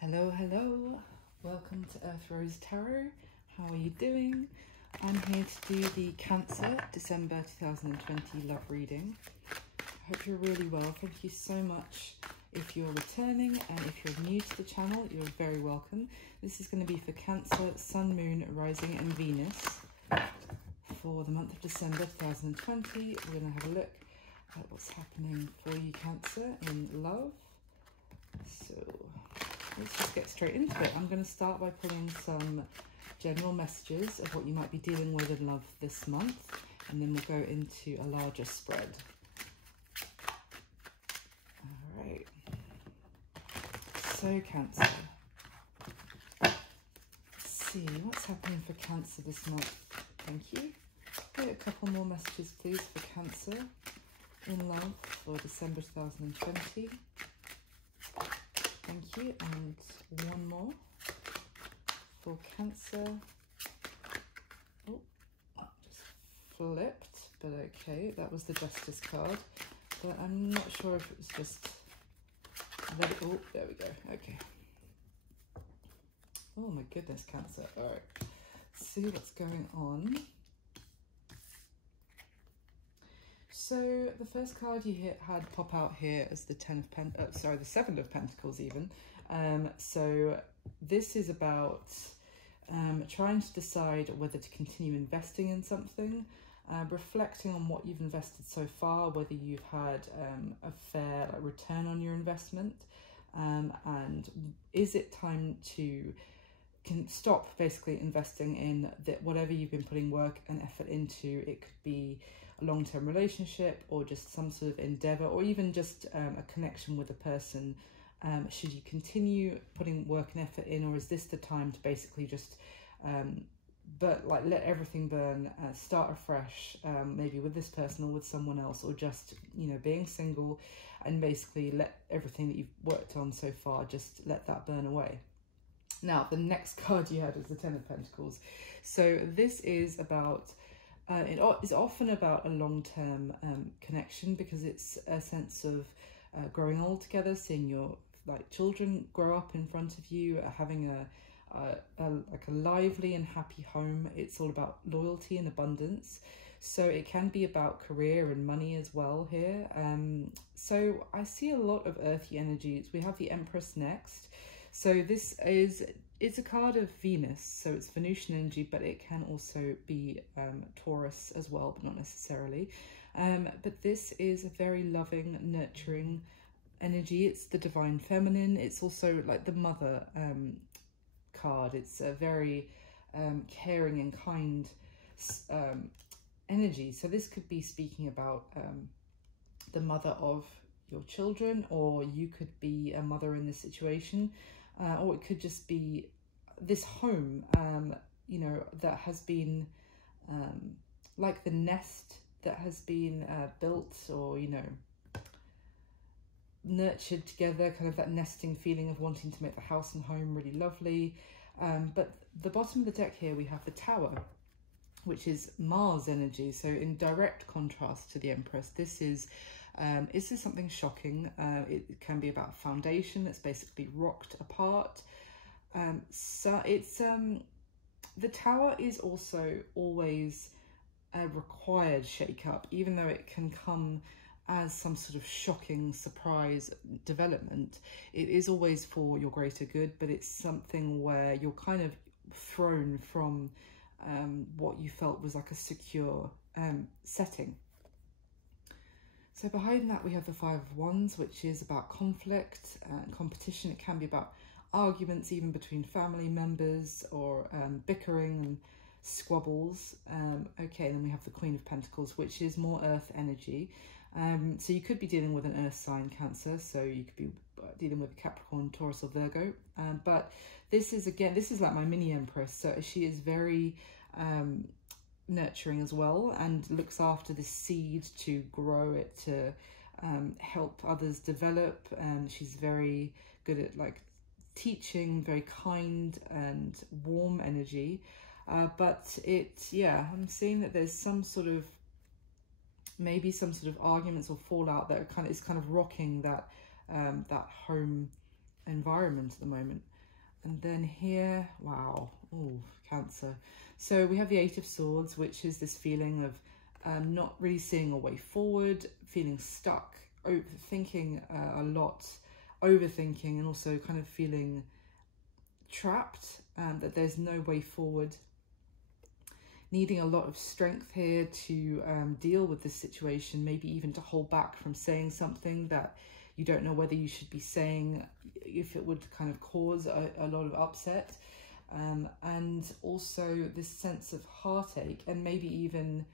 Hello, hello. Welcome to Earth Rose Tarot. How are you doing? I'm here to do the Cancer December 2020 love reading. I hope you're really well. Thank you so much if you're returning, and if you're new to the channel, you're very welcome. This is going to be for Cancer, Sun, Moon, Rising and Venus for the month of December 2020. We're going to have a look at what's happening for you, Cancer, in love. So let's just get straight into it. I'm going to start by pulling some general messages of what you might be dealing with in love this month, and then we'll go into a larger spread. All right. So Cancer. Let's see what's happening for Cancer this month. Thank you. Get a couple more messages, please, for Cancer in love for December 2020. Thank you, and one more for Cancer. Oh, that just flipped, but okay, that was the Justice card, but I'm not sure if it was just, oh, there we go, okay. Oh my goodness, Cancer, all right, let's see what's going on. So the first card you had pop out here is the the Seven of Pentacles even. So this is about trying to decide whether to continue investing in something, reflecting on what you've invested so far, whether you've had a fair return on your investment, and is it time to stop basically investing in whatever you've been putting work and effort into. It could be a long-term relationship or just some sort of endeavor, or even just a connection with a person. Should you continue putting work and effort in, or is this the time to basically just let everything burn, start afresh, maybe with this person or with someone else, or just, you know, being single and basically let everything that you've worked on so far, just let that burn away. Now, the next card you had is the Ten of Pentacles. So this is about, it is often about a long-term connection, because it's a sense of growing old together, seeing your children grow up in front of you, having a lively and happy home. It's all about loyalty and abundance. So it can be about career and money as well here. So I see a lot of earthy energies. We have the Empress next. So it's a card of Venus, so it's Venusian energy, but it can also be Taurus as well, but not necessarily. But this is a very loving, nurturing energy. It's the divine feminine. It's also like the mother card. It's a very caring and kind energy. So this could be speaking about the mother of your children, or you could be a mother in this situation. Or it could just be this home, you know, that has been like the nest that has been built, or, you know, nurtured together, kind of that nesting feeling of wanting to make the house and home really lovely. But the bottom of the deck here, we have the Tower, which is Mars energy. So in direct contrast to the Empress, this is something shocking. It can be about a foundation that's basically rocked apart. So it's the Tower is also always a required shake-up, even though it can come as some sort of shocking surprise development. It is always for your greater good, but it's something where you're kind of thrown from what you felt was like a secure setting. So behind that we have the Five of Wands, which is about conflict and competition. It can be about arguments even between family members, or bickering and squabbles. Okay, and then we have the Queen of Pentacles, which is more earth energy. So you could be dealing with an earth sign, Cancer, so you could be dealing with Capricorn, Taurus or Virgo. But this is, again, this is like my mini Empress, so she is very nurturing as well, and looks after the seed to grow it, to help others develop. She's very good at teaching, very kind and warm energy. But I'm seeing that there's some sort of, maybe some sort of arguments or fallout that is kind of rocking that that home environment at the moment. And then here, wow, oh, Cancer. So we have the Eight of Swords, which is this feeling of not really seeing a way forward, feeling stuck, overthinking a lot, overthinking, and also kind of feeling trapped, that there's no way forward. Needing a lot of strength here to deal with this situation, maybe even to hold back from saying something that you don't know whether you should be saying, if it would kind of cause a lot of upset. And also this sense of heartache, and maybe even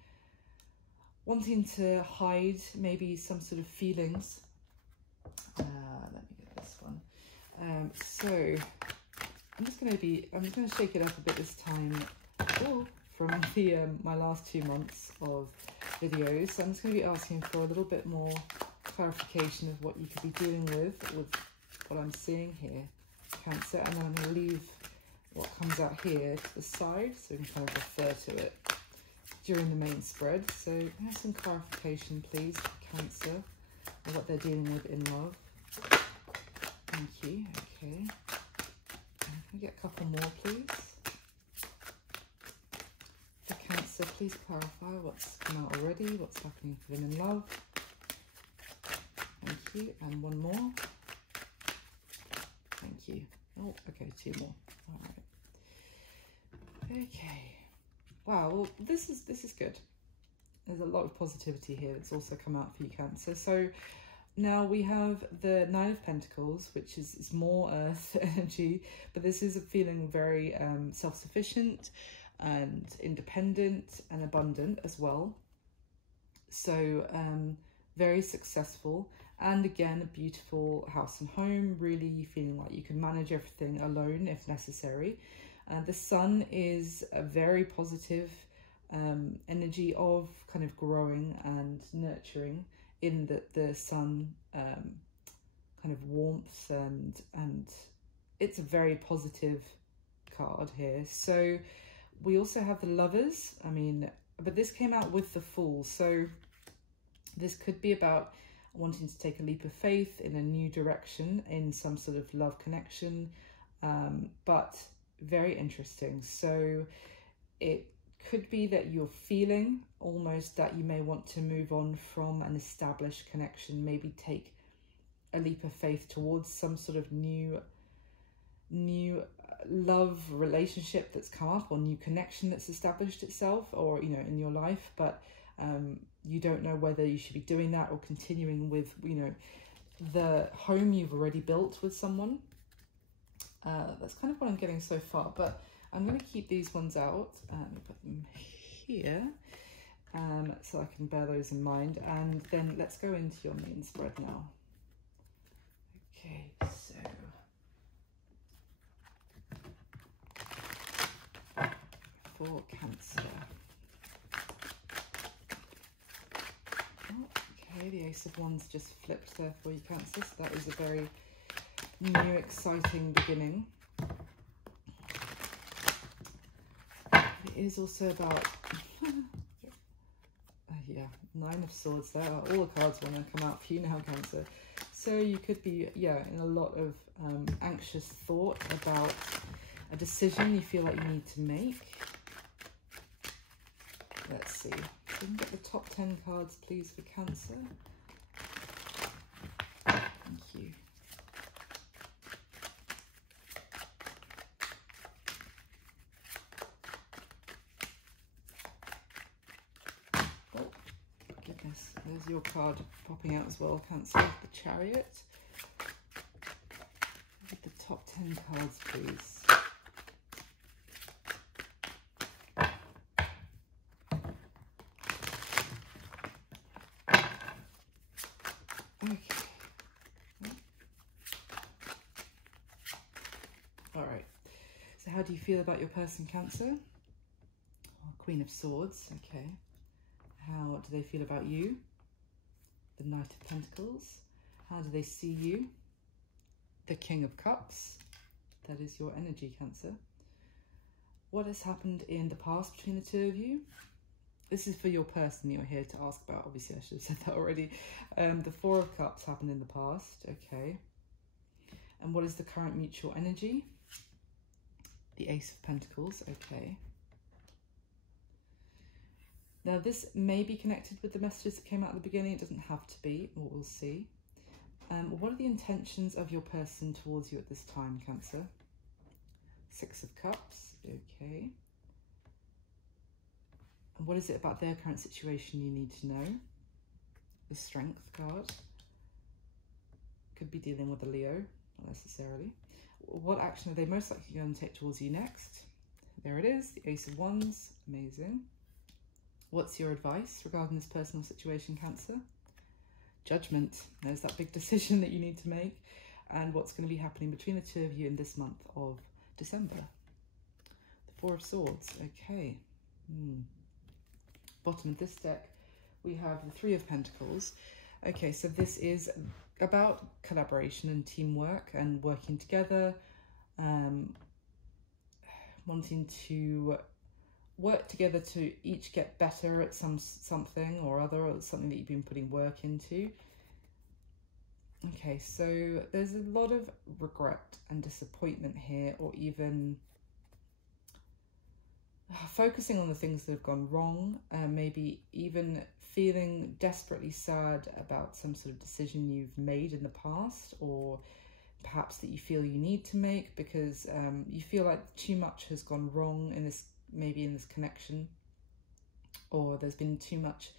wanting to hide maybe some sort of feelings. Let me get this one. So I'm just going to shake it up a bit this time. Oh, from the my last 2 months of videos. So I'm just going to be asking for a little bit more clarification of what you could be dealing with what I'm seeing here, Cancer, and then I'm going to leave what comes out here to the side so we can kind of refer to it during the main spread. So have some clarification, please, for Cancer, of what they're dealing with in love. Thank you. Okay. Can I get a couple more, please? For Cancer, please clarify what's come out already, what's happening for them in love. Thank you. And one more. Thank you. Oh, okay, 2 more. All right. Okay. Wow, well, this is good. There's a lot of positivity here that's also come out for you, Cancer. So now we have the Nine of Pentacles, which is more earth energy, but this is a feeling very self-sufficient and independent and abundant as well. So very successful, and again a beautiful house and home, really feeling like you can manage everything alone if necessary. The Sun is a very positive energy of kind of growing and nurturing, in the Sun kind of warmth, and it's a very positive card here. So we also have the Lovers, but this came out with the Fool, so this could be about wanting to take a leap of faith in a new direction in some sort of love connection, but very interesting. So it could be that you're feeling almost that you may want to move on from an established connection, maybe take a leap of faith towards some sort of new love relationship that's come up, or new connection that's established itself, or in your life, but you don't know whether you should be doing that or continuing with the home you've already built with someone. That's kind of what I'm getting so far, but I'm going to keep these ones out and put them here, so I can bear those in mind. And then let's go into your main spread now. Okay, so for Cancer. Okay, the Ace of Wands just flipped there for you, Cancer, so that is a very new, exciting beginning. It is also about, yeah, Nine of Swords there. All the cards want to come out for you now, Cancer. So you could be, yeah, in a lot of anxious thought about a decision you feel like you need to make. Let's see. So we can get the top 10 cards, please, for Cancer. Thank you. Oh, goodness. There's your card popping out as well, Cancer. The Chariot. Get the top 10 cards, please. Okay. All right. So how do you feel about your person, Cancer? Oh, Queen of Swords. Okay. How do they feel about you? The Knight of Pentacles. How do they see you? The King of Cups. That is your energy, Cancer. What has happened in the past between the two of you? This is for your person you're here to ask about. Obviously, I should have said that already. The Four of Cups happened in the past. Okay. And what is the current mutual energy? The Ace of Pentacles, okay. Now this may be connected with the messages that came out at the beginning. It doesn't have to be, or we'll see. What are the intentions of your person towards you at this time, Cancer? Six of Cups, okay. And what is it about their current situation you need to know? The Strength card. Could be dealing with a Leo, not necessarily. What action are they most likely going to take towards you next? There it is, the Ace of Wands, amazing. What's your advice regarding this personal situation, Cancer? Judgment. There's that big decision that you need to make, and what's going to be happening between the two of you in this month of December. The Four of Swords, okay. Bottom of this deck, we have the Three of Pentacles. Okay, so this is about collaboration and teamwork and working together, wanting to work together to each get better at something or other, or something that you've been putting work into. Okay, so there's a lot of regret and disappointment here, or even focusing on the things that have gone wrong, maybe even feeling desperately sad about some sort of decision you've made in the past, or perhaps that you feel you need to make because you feel like too much has gone wrong in this, maybe in this connection, or there's been too much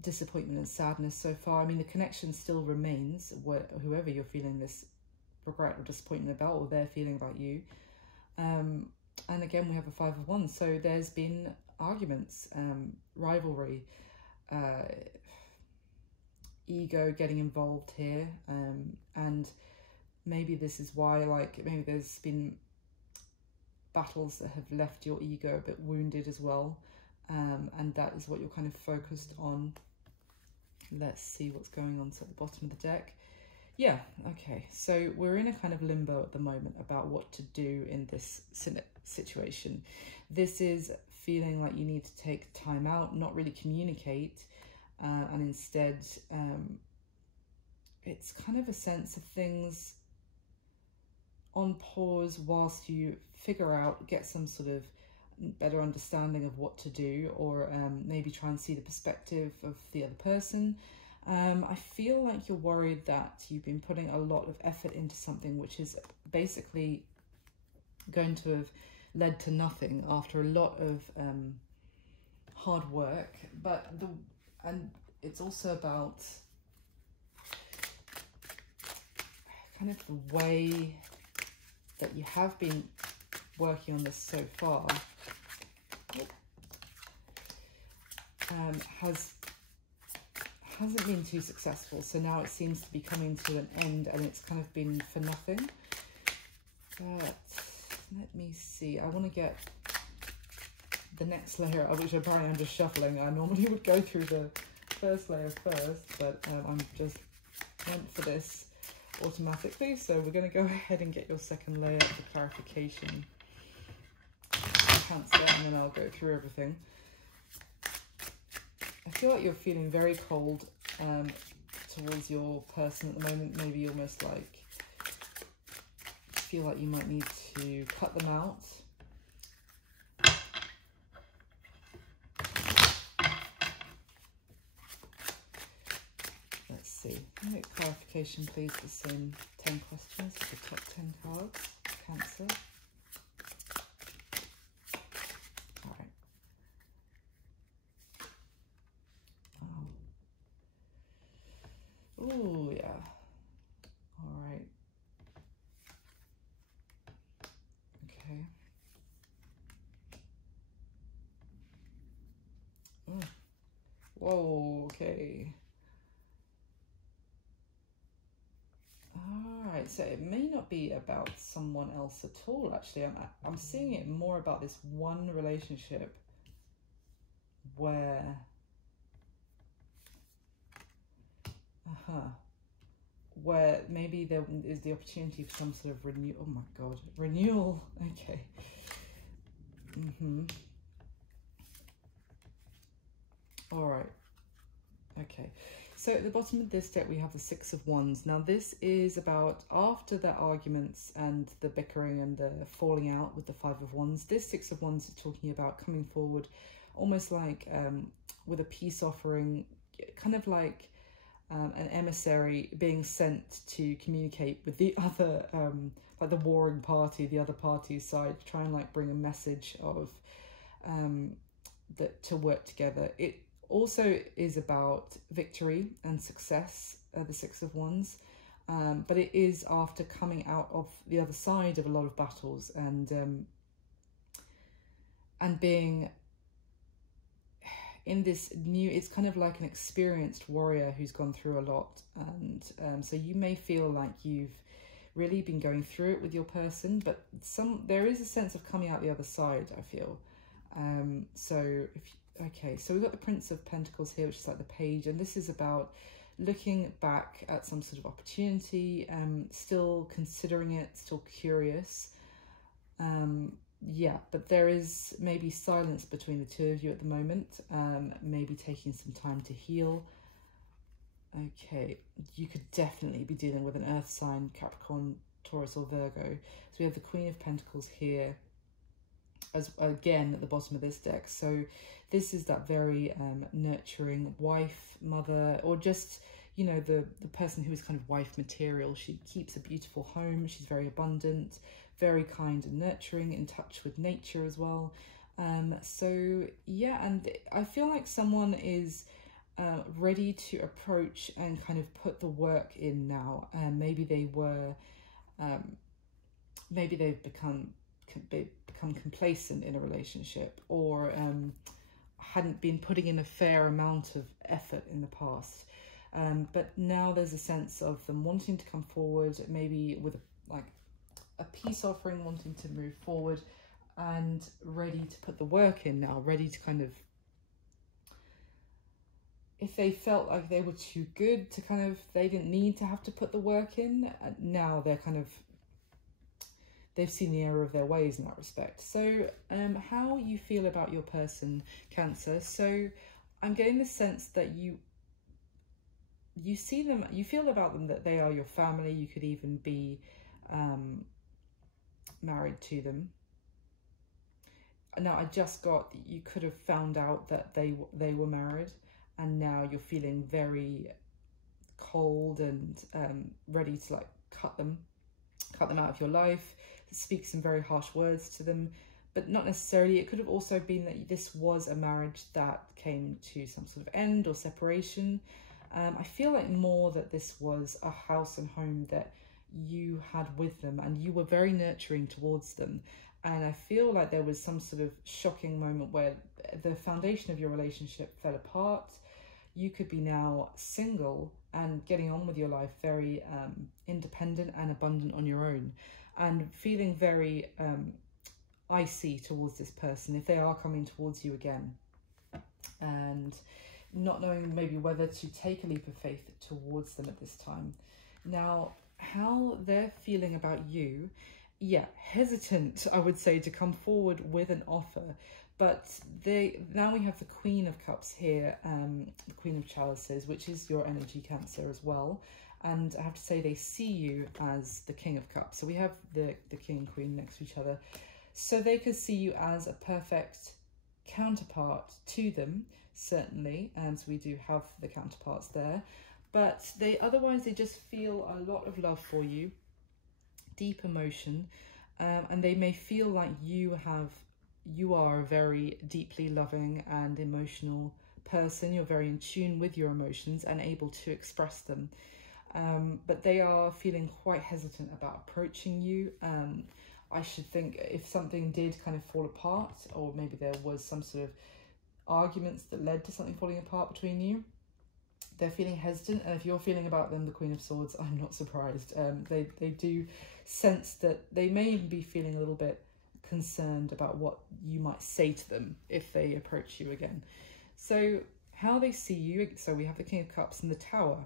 disappointment and sadness so far. I mean, the connection still remains, whoever you're feeling this regret or disappointment about, or they're feeling about you. And again, we have a Five of Wands, so there's been arguments, rivalry, ego getting involved here, and maybe this is why, like, maybe there's been battles that have left your ego a bit wounded as well, and that is what you're kind of focused on. Let's see what's going on at the bottom of the deck. Yeah, okay, so we're in a kind of limbo at the moment about what to do in this situation. This is feeling like you need to take time out, not really communicate, and instead it's kind of a sense of things on pause whilst you figure out, get some sort of better understanding of what to do, or maybe try and see the perspective of the other person. I feel like you're worried that you've been putting a lot of effort into something which is basically going to have led to nothing after a lot of hard work, and it's also about kind of the way that you have been working on this so far hasn't been too successful. So now it seems to be coming to an end, and it's kind of been for nothing. But let me see. I want to get the next layer, which apparently I'm just shuffling. I normally would go through the first layer first, but I'm just went for this automatically. So we're going to go ahead and get your second layer for clarification, Cancer, and then I'll go through everything. I feel like you're feeling very cold towards your person at the moment. Maybe almost like feel like you might need to cut them out. Let's see. Can I get clarification, please? The same 10 questions for the top 10 cards. Cancer. All right. Oh, yeah. All right. Okay. Oh. Whoa, okay. All right, so it may not be about someone else at all, actually. I'm seeing it more about this one relationship where where maybe there is the opportunity for some sort of renewal. Oh my god, renewal. Okay. All right. Okay. So at the bottom of this deck, we have the Six of Wands. Now this is about after the arguments and the bickering and the falling out with the Five of Wands. This Six of Wands is talking about coming forward almost like with a peace offering, kind of like an emissary being sent to communicate with the other, like the warring party, the other party's side, try and like bring a message of that to work together. It also is about victory and success, the Six of Wands, but it is after coming out of the other side of a lot of battles and being in this new, it's kind of like an experienced warrior who's gone through a lot, and so you may feel like you've really been going through it with your person, but there is a sense of coming out the other side, I feel. Okay, so we've got the Prince of Pentacles here, which is like the Page, and this is about looking back at some sort of opportunity, still considering it, still curious. Yeah, but there is maybe silence between the two of you at the moment, maybe taking some time to heal. Okay, you could definitely be dealing with an earth sign, Capricorn, Taurus or Virgo. So we have the Queen of Pentacles here, as again at the bottom of this deck. So this is that very nurturing wife, mother, or just, you know, the person who is kind of wife material. She keeps a beautiful home, she's very abundant, very kind and nurturing, in touch with nature as well. So yeah, and I feel like someone is ready to approach and kind of put the work in now. Maybe they were, maybe they've become complacent in a relationship, or hadn't been putting in a fair amount of effort in the past, but now there's a sense of them wanting to come forward, maybe with a peace offering, wanting to move forward and ready to put the work in now, ready to kind of, if they felt like they were too good to kind of, they didn't need to have to put the work in, now they're kind of, they've seen the error of their ways in that respect. So how you feel about your person, Cancer. So I'm getting the sense that you see them, you feel about them that they are your family. You could even be married to them. Now I just got, you could have found out that they were married, and now you're feeling very cold and ready to like cut them out of your life, speak some very harsh words to them, but not necessarily. It could have also been that this was a marriage that came to some sort of end or separation. I feel like more that this was a house and home that you had with them, and you were very nurturing towards them. And I feel like there was some sort of shocking moment where the foundation of your relationship fell apart. You could be now single and getting on with your life, very independent and abundant on your own, and feeling very icy towards this person if they are coming towards you again, and not knowing maybe whether to take a leap of faith towards them at this time. Now, how they're feeling about you, yeah, hesitant, I would say, to come forward with an offer. But now we have the Queen of Cups here, the Queen of Chalices, which is your energy, Cancer, as well. And I have to say, they see you as the King of Cups. So we have the King and Queen next to each other. So they could see you as a perfect counterpart to them, certainly. And so we do have the counterparts there. But otherwise, they just feel a lot of love for you, deep emotion. And they may feel like you are a very deeply loving and emotional person. You're very in tune with your emotions and able to express them. But they are feeling quite hesitant about approaching you. I should think if something did kind of fall apart, or maybe there was some sort of arguments that led to something falling apart between you, they're feeling hesitant. And if you're feeling about them, the Queen of Swords, I'm not surprised. They do sense that they may even be feeling a little bit concerned about what you might say to them if they approach you again. So how they see you, so we have the King of Cups and the Tower.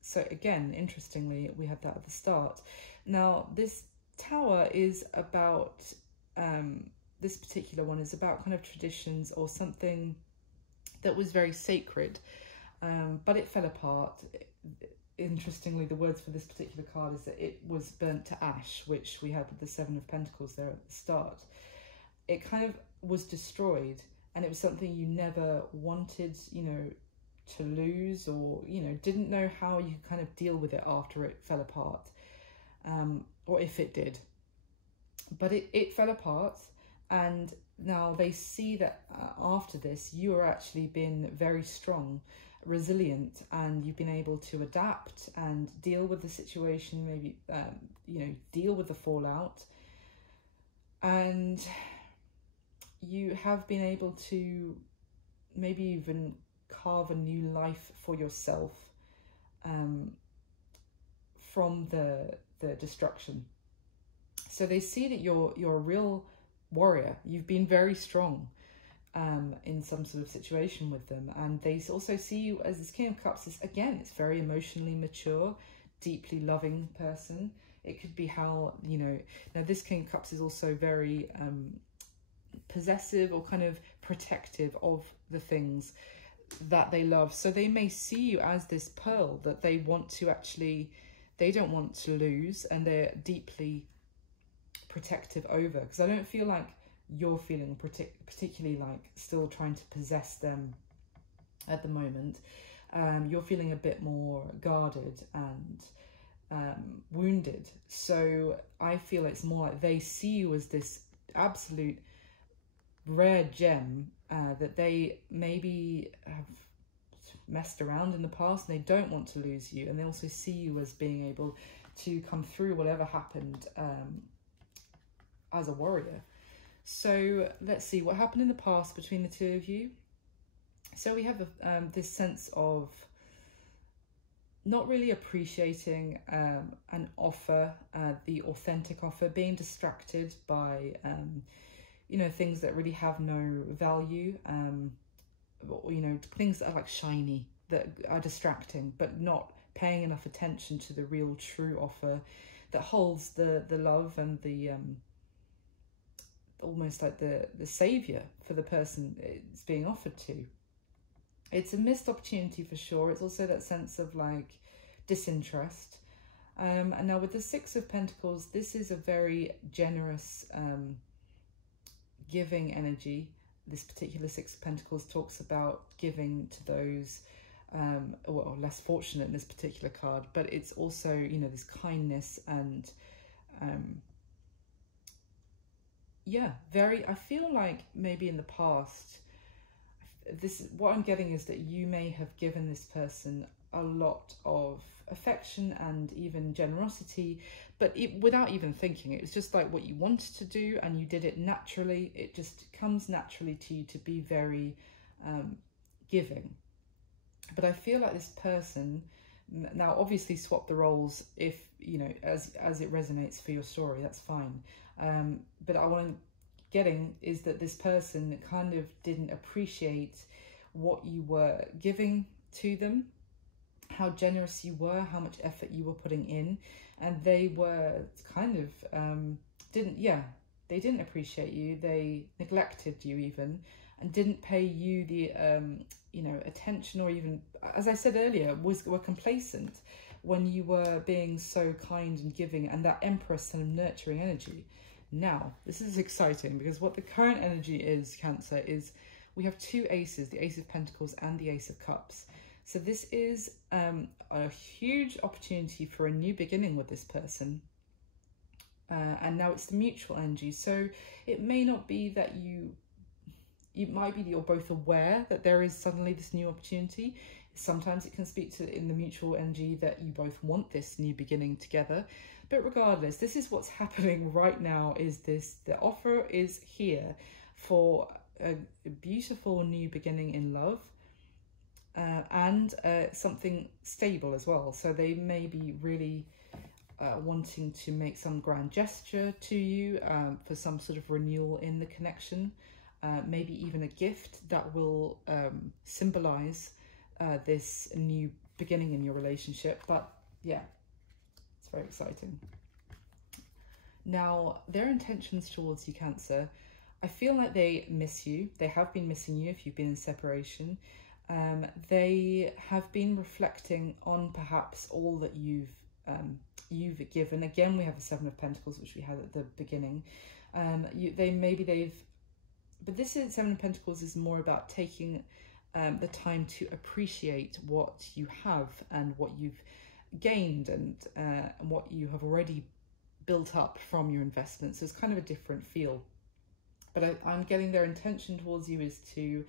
So again, interestingly, we had that at the start. Now this Tower is about, this particular one is about kind of traditions or something that was very sacred. but it fell apart. Interestingly, the words for this particular card is that it was burnt to ash, which we had with the Seven of Pentacles there at the start. It kind of was destroyed, and it was something you never wanted, you know, to lose, or, you know, didn't know how you kind of deal with it after it fell apart, or if it did. But it fell apart, and now they see that after this, you are actually been very strong, resilient, and you've been able to adapt and deal with the situation, maybe, you know, deal with the fallout. And you have been able to maybe even carve a new life for yourself from the destruction. So they see that you're a real warrior. You've been very strong in some sort of situation with them, and they also see you as this King of Cups. Again, it's very emotionally mature, deeply loving person. It could be how, you know, now this King of Cups is also very possessive or kind of protective of the things that they love. So they may see you as this pearl that they want to actually, they don't want to lose, and they're deeply protective over, because I don't feel like you're feeling particularly like still trying to possess them at the moment. You're feeling a bit more guarded and wounded. So I feel it's more like they see you as this absolute rare gem that they maybe have messed around in the past, and they don't want to lose you. And they also see you as being able to come through whatever happened as a warrior. So let's see what happened in the past between the two of you. So we have this sense of not really appreciating an offer, the authentic offer, being distracted by you know, things that really have no value, you know, things that are like shiny, that are distracting, but not paying enough attention to the real true offer that holds the love and the almost like the savior for the person it's being offered to. It's a missed opportunity for sure. It's also that sense of like disinterest. And now with the Six of Pentacles, this is a very generous, giving energy. This particular Six of Pentacles talks about giving to those well, less fortunate in this particular card, but it's also, you know, this kindness and yeah, very, I feel like maybe in the past, what I'm getting is that you may have given this person a lot of affection and even generosity, but without even thinking. It was just like what you wanted to do, and you did it naturally. It just comes naturally to you to be very giving. But I feel like this person, now obviously swap the roles if, you know, as it resonates for your story, that's fine. But what I'm getting is that this person kind of didn't appreciate what you were giving to them, how generous you were, how much effort you were putting in, and they were kind of they didn't appreciate you. They neglected you even, and didn't pay you the you know, attention, or even, as I said earlier, were complacent when you were being so kind and giving, and that Empress and nurturing energy. Now, this is exciting, because what the current energy is, Cancer, is we have two aces, the Ace of Pentacles and the Ace of Cups. So this is a huge opportunity for a new beginning with this person. And now it's the mutual energy. So it may not be that it might be that you're both aware that there is suddenly this new opportunity. Sometimes it can speak to, in the mutual energy, that you both want this new beginning together. But regardless, this is what's happening right now, is this, the offer is here for a beautiful new beginning in love, and something stable as well. So they may be really wanting to make some grand gesture to you for some sort of renewal in the connection, maybe even a gift that will symbolize this new beginning in your relationship. But yeah, it's very exciting. Now, their intentions towards you, Cancer, I feel like they miss you. They have been missing you if you've been in separation. They have been reflecting on perhaps all that you've given. Again, we have the Seven of Pentacles, which we had at the beginning. But this is Seven of Pentacles is more about taking the time to appreciate what you have and what you've gained and what you have already built up from your investments. So it's kind of a different feel. But I'm getting their intention towards you is to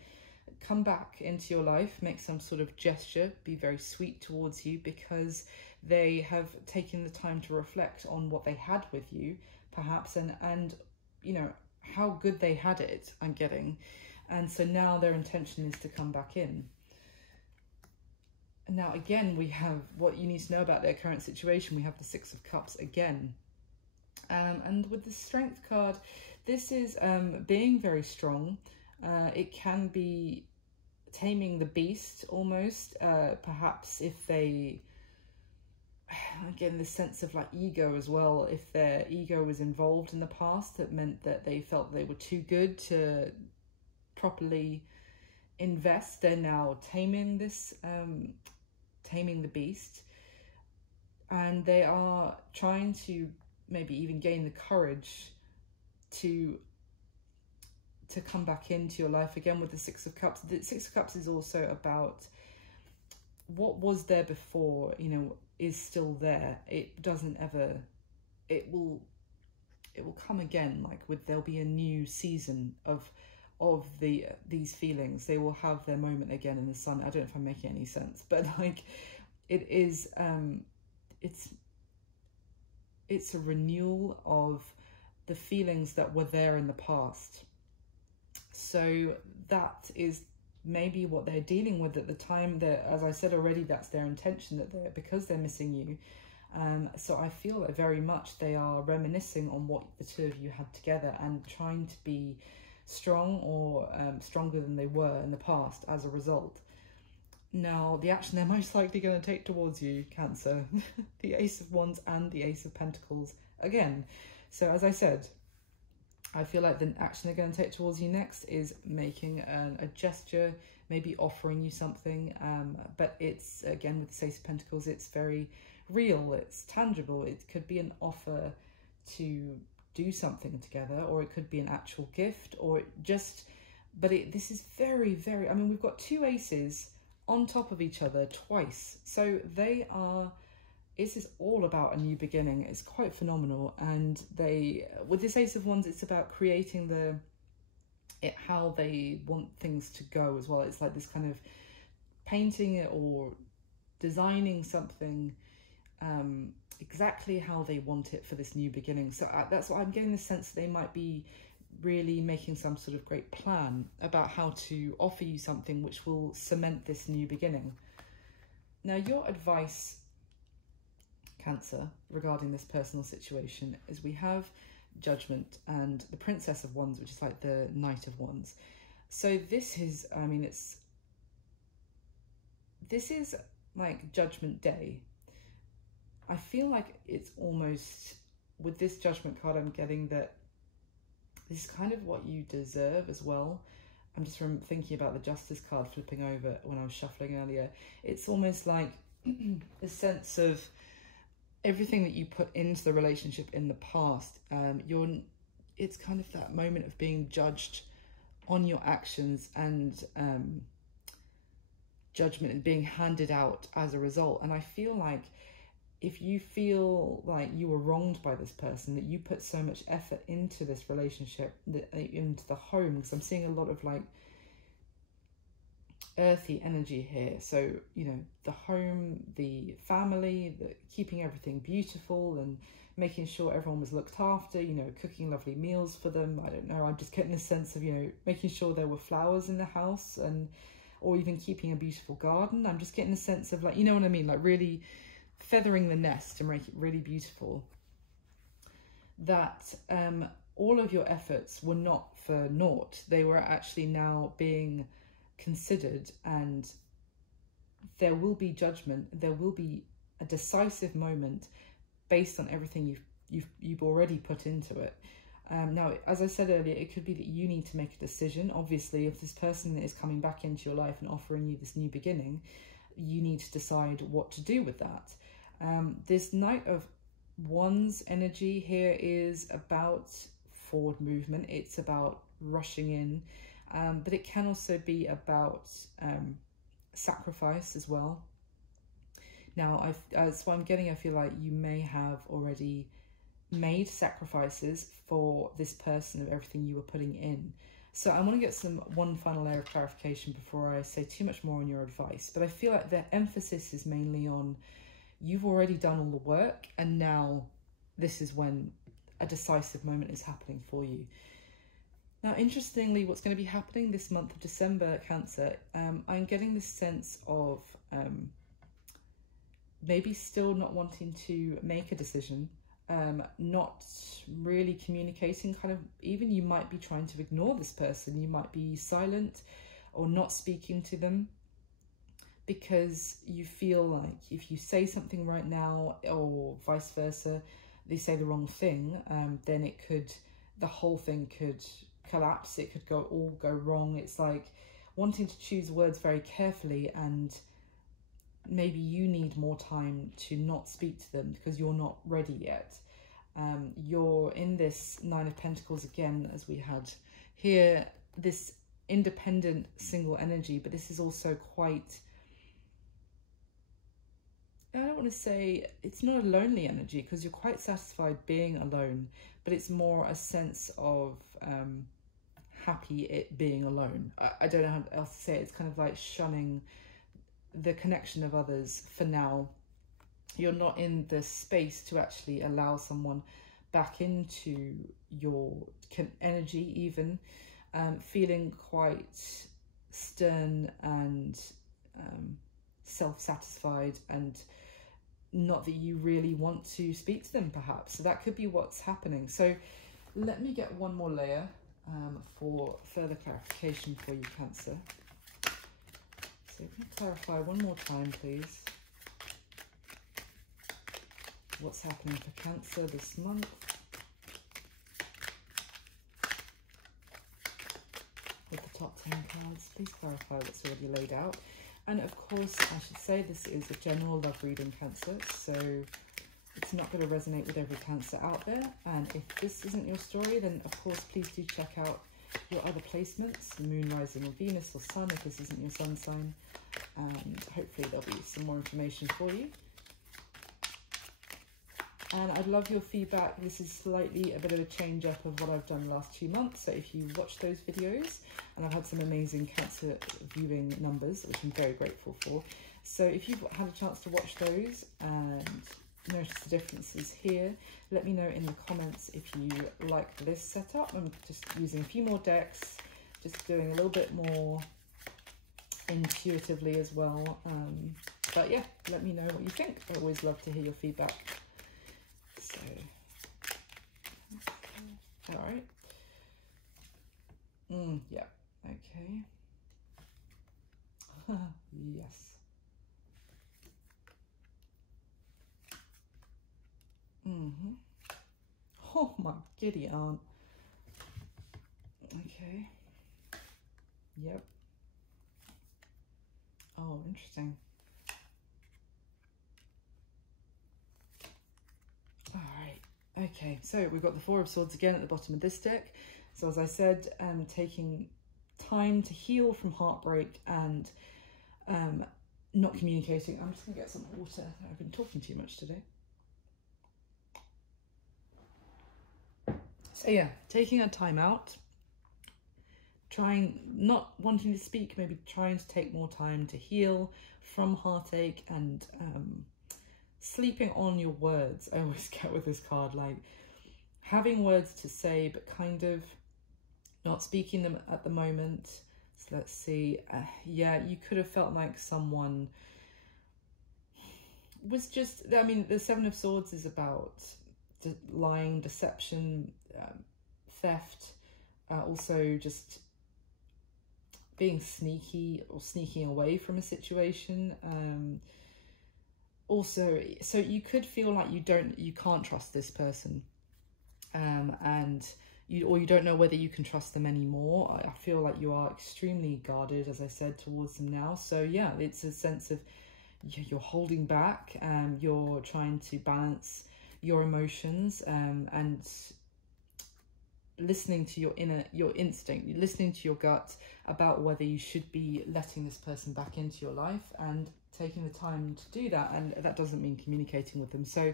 come back into your life, make some sort of gesture, be very sweet towards you, because they have taken the time to reflect on what they had with you, perhaps, and you know, how good they had it, I'm getting. And so now their intention is to come back in. And now again, we have what you need to know about their current situation. We have the Six of Cups again. And with the Strength card, this is being very strong. It can be taming the beast almost, perhaps if they, again, this sense of like ego as well, if their ego was involved in the past, that meant that they felt they were too good to properly invest. They're now taming this, taming the beast, and they are trying to maybe even gain the courage to come back into your life again with the Six of Cups. The Six of Cups is also about what was there before, you know, is still there. It doesn't ever, it will come again. Like there'll be a new season of these feelings. They will have their moment again in the sun. I don't know if I'm making any sense, but like it is, it's a renewal of the feelings that were there in the past. So that is maybe what they're dealing with at the time. That, as I said already, that's their intention, that because they're missing you. So I feel that very much they are reminiscing on what the two of you had together and trying to be strong or stronger than they were in the past as a result. Now, the action they're most likely going to take towards you, Cancer, the Ace of Wands and the Ace of Pentacles again. So as I said, I feel like the action they're going to take towards you next is making a gesture, maybe offering you something. But it's, again, with the Ace of Pentacles, it's very real, it's tangible. It could be an offer to do something together, or it could be an actual gift, or this is very, very, I mean, we've got two aces on top of each other twice. So this is all about a new beginning. It's quite phenomenal. And with this Ace of Wands, it's about creating how they want things to go as well. It's like this kind of painting it or designing something exactly how they want it for this new beginning. So that's what I'm getting the sense that they might be really making some sort of great plan about how to offer you something which will cement this new beginning. Now, your advice, Cancer, regarding this personal situation is we have Judgment and the Princess of Wands, which is like the Knight of Wands. So this is, I mean, this is like Judgment Day. I feel like it's almost, with this Judgment card, I'm getting that this is kind of what you deserve as well. I'm just thinking about the Justice card flipping over when I was shuffling earlier. It's almost like a sense of everything that you put into the relationship in the past. It's kind of that moment of being judged on your actions and judgment and being handed out as a result. And I feel like if you feel like you were wronged by this person, that you put so much effort into this relationship, into the home, because I'm seeing a lot of like earthy energy here. So, you know, the home, the family, keeping everything beautiful and making sure everyone was looked after, you know, cooking lovely meals for them. I don't know, I'm just getting a sense of, you know, making sure there were flowers in the house, or even keeping a beautiful garden. I'm just getting a sense of, like, you know what I mean, like really feathering the nest to make it really beautiful. That all of your efforts were not for naught. They were actually now being considered, and there will be judgment. There will be a decisive moment based on everything you've already put into it. Now, as I said earlier, it could be that you need to make a decision. Obviously, if this person is coming back into your life and offering you this new beginning, you need to decide what to do with that. This Knight of Wands energy here is about forward movement. It's about rushing in, but it can also be about sacrifice as well. Now, that's what I'm getting. I feel like you may have already made sacrifices for this person of everything you were putting in. So I want to get one final layer of clarification before I say too much more on your advice. But I feel like the emphasis is mainly on you've already done all the work, and now this is when a decisive moment is happening for you. Now, interestingly, what's going to be happening this month of December, Cancer, I'm getting this sense of maybe still not wanting to make a decision, not really communicating, kind of, even you might be trying to ignore this person. You might be silent or not speaking to them because you feel like if you say something right now or vice versa, they say the wrong thing, then the whole thing could collapse. It could all go wrong. It's like wanting to choose words very carefully, and maybe you need more time to not speak to them because you're not ready yet. You're in this Nine of Pentacles again, as we had here, this independent single energy, but this is also quite, I don't want to say, it's not a lonely energy because you're quite satisfied being alone, but it's more a sense of happy it being alone. I don't know how else to say it. It's kind of like shunning the connection of others for now. You're not in the space to actually allow someone back into your energy, even feeling quite stern and self-satisfied, and not that you really want to speak to them, perhaps. So that could be what's happening. So let me get one more layer for further clarification for you, Cancer. So can you clarify one more time, please? What's happening for Cancer this month? With the top 10 cards, please clarify what's already laid out. And of course, I should say this is a general love reading, Cancer, so it's not going to resonate with every Cancer out there. And if this isn't your story, then of course, please do check out your other placements, the Moon, Rising, or Venus, or Sun, if this isn't your Sun sign. And hopefully there'll be some more information for you. And I'd love your feedback. This is slightly a bit of a change up of what I've done the last 2 months. So if you watch those videos, and I've had some amazing Cancer viewing numbers, which I'm very grateful for. So if you've had a chance to watch those and notice the differences here, let me know in the comments if you like this setup. I'm just using a few more decks, just doing a little bit more intuitively as well. But yeah, let me know what you think. I always love to hear your feedback. So, all right. Yeah, okay. Yes. Oh my giddy aunt. Okay. Yep. Oh, interesting. All right. Okay, so we've got the Four of Swords again at the bottom of this deck. So as I said, taking time to heal from heartbreak and not communicating. I'm just going to get some water. I've been talking too much today. So yeah, taking a time out, not wanting to speak, maybe trying to take more time to heal from heartache, and sleeping on your words. I always get with this card, like having words to say, but kind of not speaking them at the moment. So let's see. Yeah, you could have felt like someone was just, I mean, the Seven of Swords is about lying, deception, theft, also just being sneaky or sneaking away from a situation. Also, so you could feel like you can't trust this person, and you don't know whether you can trust them anymore. I feel like you are extremely guarded, as I said, towards them now. So yeah, it's a sense of you're holding back, you're trying to balance your emotions, and listening to your instinct, you're listening to your gut about whether you should be letting this person back into your life and taking the time to do that. And that doesn't mean communicating with them. So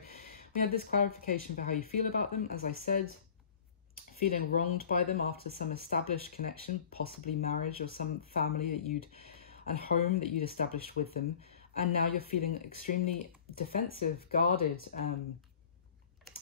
we had this clarification for how you feel about them, as I said, feeling wronged by them after some established connection, possibly marriage or some family and home that you'd established with them. And now you're feeling extremely defensive, guarded,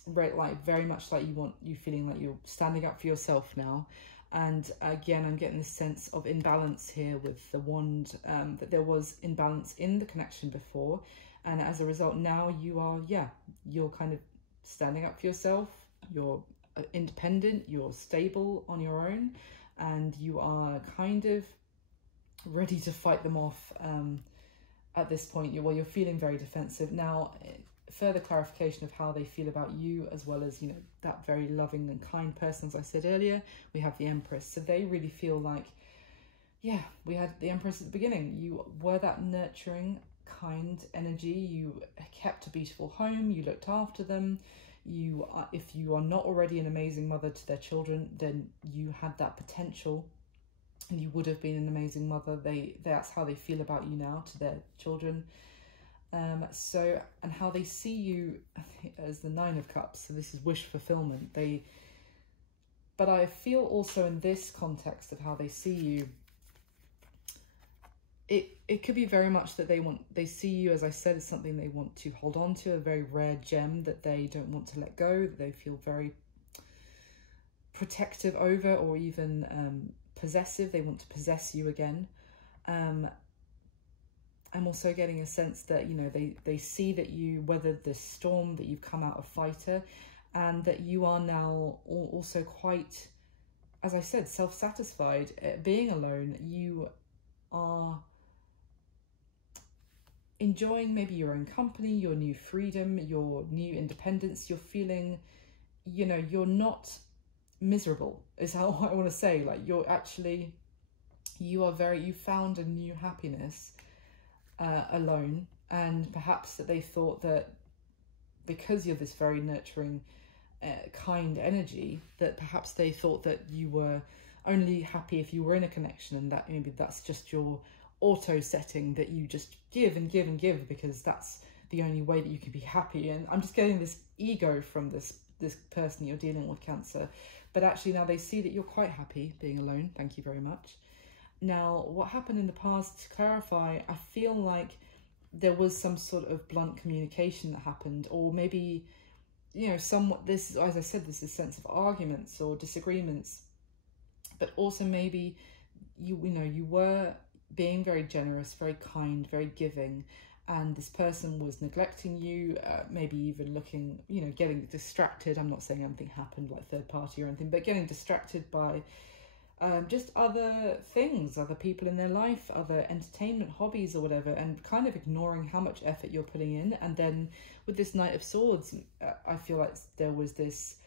like very much like you feeling like you're standing up for yourself now. And again, I'm getting this sense of imbalance here with the wand, that there was imbalance in the connection before, and as a result now you're kind of standing up for yourself, you're independent, you're stable on your own, and you are kind of ready to fight them off. At this point, you're feeling very defensive. Now, further clarification of how they feel about you, as well as, that very loving and kind person, as I said earlier, we have the Empress. So they really feel like, we had the Empress at the beginning. You were that nurturing, kind energy. You kept a beautiful home. You looked after them. If you are not already an amazing mother to their children, then you had that potential. And you would have been an amazing mother. That's how they feel about you now to their children. And how they see you as the Nine of Cups. So this is wish fulfillment. But I feel also in this context of how they see you, it could be very much that they see you, as I said, as something they want to hold on to, a very rare gem that they don't want to let go, that they feel very protective over, or even possessive. They want to possess you again. I'm also getting a sense that, they see that you weathered this storm, that you've come out a fighter, and that you are now also quite, as I said, self-satisfied. Being alone, you are enjoying maybe your own company, your new freedom, your new independence. You're feeling, you're not miserable, is how I want to say. Like, you found a new happiness alone. And perhaps that they thought that because you're this very nurturing, kind energy, that perhaps they thought that you were only happy if you were in a connection, and that maybe that's just your auto setting, that you just give and give and give because that's the only way that you can be happy. And I'm just getting this ego from this person you're dealing with, Cancer. But actually now they see that you're quite happy being alone. Thank you very much. Now, what happened in the past, to clarify, I feel like there was some sort of blunt communication that happened, or maybe, somewhat, this is, as I said, this is a sense of arguments or disagreements, but also maybe you were being very generous, very kind, very giving, and this person was neglecting you, maybe even looking, getting distracted. I'm not saying anything happened like third party or anything, but getting distracted by just other things, other people in their life, other entertainment, hobbies or whatever, and kind of ignoring how much effort you're putting in. And then with this Knight of Swords, I feel like there was this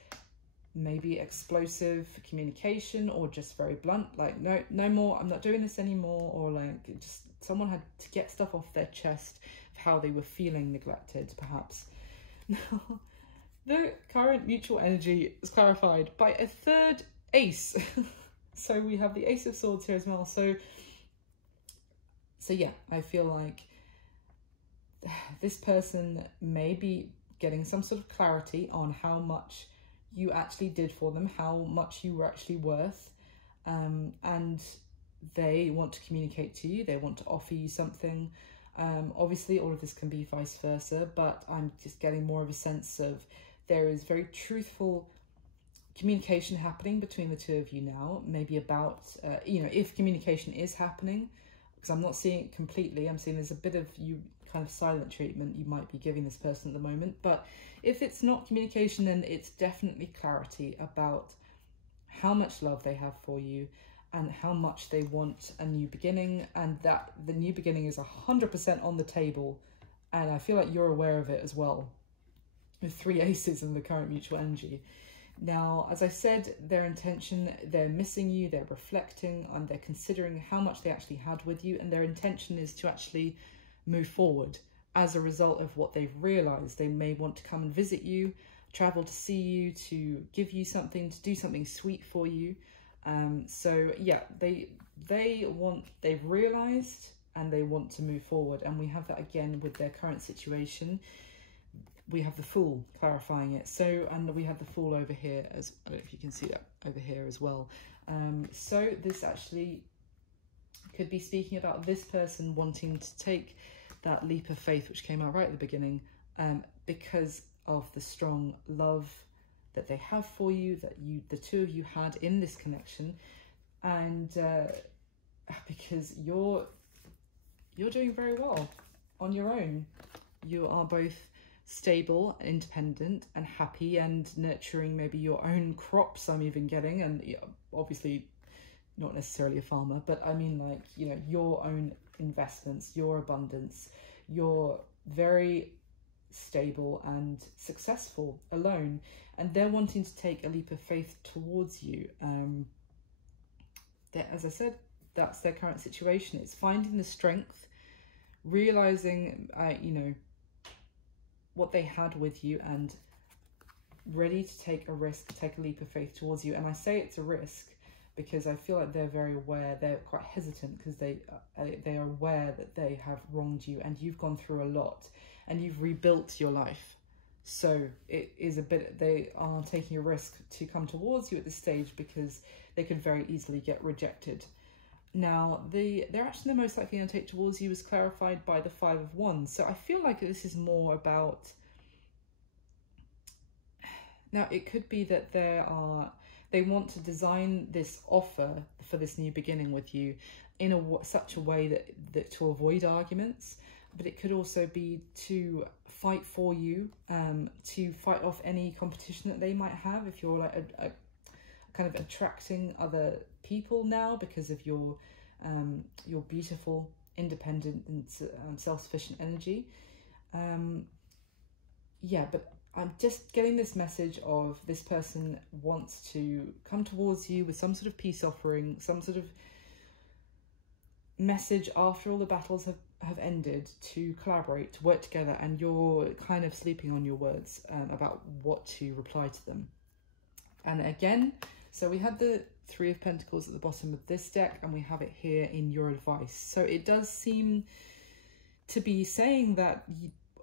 maybe explosive communication, or just very blunt, like, no more, I'm not doing this anymore, or like just someone had to get stuff off their chest of how they were feeling neglected, perhaps. Now, the current mutual energy is clarified by a third ace. So we have the Ace of Swords here as well. So yeah, I feel like this person may be getting some sort of clarity on how much you actually did for them, how much you were actually worth, and they want to communicate to you, they want to offer you something. Obviously all of this can be vice versa, but I'm just getting more of a sense of there is very truthful communication happening between the two of you now, maybe about, if communication is happening, because I'm not seeing it completely, I'm seeing there's a bit of you kind of silent treatment you might be giving this person at the moment. But if it's not communication, then it's definitely clarity about how much love they have for you and how much they want a new beginning, and that the new beginning is 100% on the table. And I feel like you're aware of it as well, with three aces in the current mutual energy. Now, as I said, their intention, they're missing you, they're reflecting, and they're considering how much they actually had with you, and their intention is to actually move forward as a result of what they've realized. They may want to come and visit you, travel to see you, to give you something, to do something sweet for you. So yeah, they've realized and they want to move forward. And we have that again with their current situation. We have the Fool clarifying it. So, and we have the Fool over here as, I don't know if you can see that over here as well. So this actually could be speaking about this person wanting to take that leap of faith, which came out right at the beginning, because of the strong love that they have for you, that the two of you had in this connection, and because you're doing very well on your own. You are both stable, independent, and happy, and nurturing maybe your own crops. I'm even getting, and obviously not necessarily a farmer, but I mean, like, you know, your own investments, your abundance. You're very stable and successful alone, and they're wanting to take a leap of faith towards you. As I said, that's their current situation. It's finding the strength, realizing, you know, what they had with you, and ready to take a risk, take a leap of faith towards you. And I say it's a risk because I feel like they're very aware, they're quite hesitant, because they are aware that they have wronged you, and you've gone through a lot, and you've rebuilt your life. So it is a bit, they are taking a risk to come towards you at this stage, because they could very easily get rejected. Now, their action they're most likely going to take towards you is clarified by the 5 of Wands. So I feel like this is more about, now it could be that they want to design this offer for this new beginning with you in such a way that to avoid arguments, but it could also be to fight for you, to fight off any competition that they might have, if you're like a kind of attracting other people now because of your beautiful, independent, and self-sufficient energy. Yeah, but I'm just getting this message of this person wants to come towards you with some sort of peace offering, some sort of message after all the battles have ended, to collaborate, to work together, and you're kind of sleeping on your words about what to reply to them. And again, so we had the 3 of Pentacles at the bottom of this deck, and we have it here in your advice. So it does seem to be saying that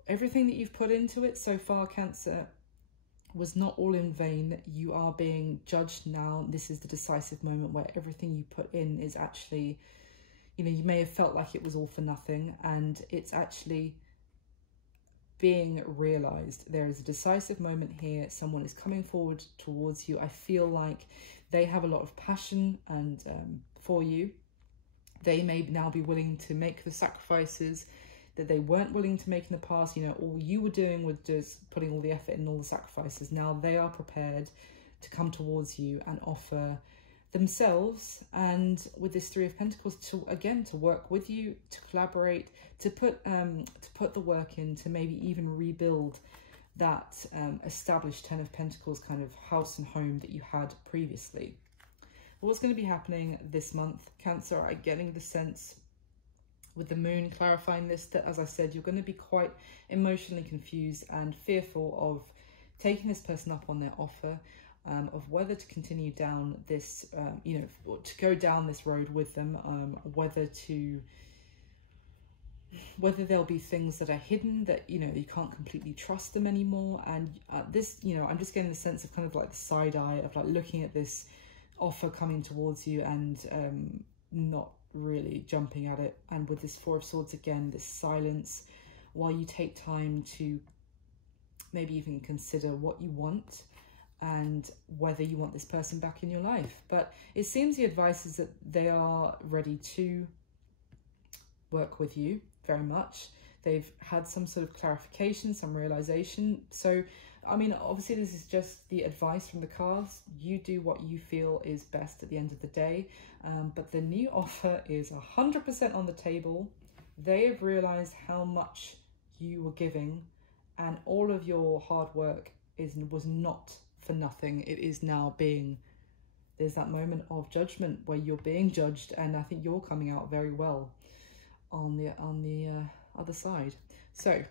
everything that you've put into it so far, Cancer, was not all in vain. You are being judged now. This is the decisive moment where everything you put in is actually, you know, you may have felt like it was all for nothing, and it's actually being realized. There is a decisive moment here. Someone is coming forward towards you. I feel like they have a lot of passion and for you. They may now be willing to make the sacrifices that they weren't willing to make in the past. You know, all you were doing was just putting all the effort in, all the sacrifices. Now they are prepared to come towards you and offer themselves, and with this 3 of Pentacles, to work with you, to collaborate, to put the work in, to maybe even rebuild that established 10 of Pentacles kind of house and home that you had previously. What's going to be happening this month, Cancer? I'm getting the sense with the moon clarifying this, that, as I said, you're going to be quite emotionally confused and fearful of taking this person up on their offer, of whether to continue down this, you know, to go down this road with them, whether there'll be things that are hidden that, you know, you can't completely trust them anymore. And this, you know, I'm just getting the sense of kind of like the side eye of like looking at this offer coming towards you and not really jumping at it. And with this 4 of Swords again, this silence while you take time to maybe even consider what you want and whether you want this person back in your life. But it seems the advice is that they are ready to work with you very much. They've had some sort of clarification, some realization. So, I mean, obviously this is just the advice from the cards. You do what you feel is best at the end of the day. But the new offer is 100% on the table. They have realized how much you were giving, and all of your hard work was not for for nothing. It is now being, there's that moment of judgment where you're being judged, and I think you're coming out very well on the other side. So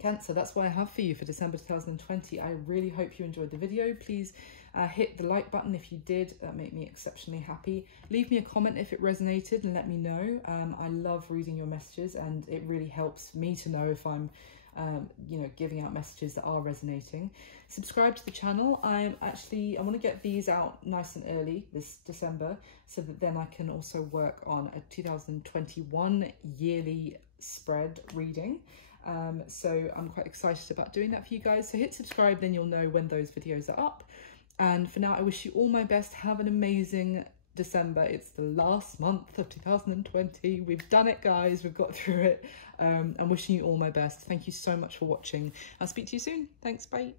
Cancer, that's what I have for you for December 2020. I really hope you enjoyed the video. Please hit the like button if you did. That made me exceptionally happy. Leave me a comment if it resonated and let me know. I love reading your messages, and it really helps me to know if I'm you know, giving out messages that are resonating. Subscribe to the channel. I want to get these out nice and early this December, so that then I can also work on a 2021 yearly spread reading. So I'm quite excited about doing that for you guys. So hit subscribe, then you'll know when those videos are up. And for now, I wish you all my best. Have an amazing December. It's the last month of 2020. We've done it, guys. We've got through it. I'm wishing you all my best. Thank you so much for watching. I'll speak to you soon. Thanks. Bye.